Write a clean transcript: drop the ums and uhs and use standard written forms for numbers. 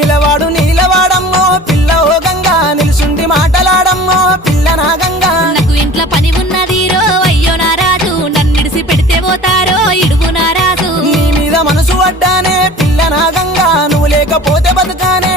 నిలవాడు నీలవాడమ్మో పిల్ల ఓ గంగా నిలుసుండి మాటలాడమ్మో పిల్ల నా గంగా నాకు ఇంట్లో పని ఉన్నది రో అయ్యో నా రాజు నన్నిడిసి పెడితే పోతారో ఇడుగు నా రాజు నీ మీద మనసు అడ్డానే పిల్ల నా గంగా నువ్వు లేకపోతే బతుకానే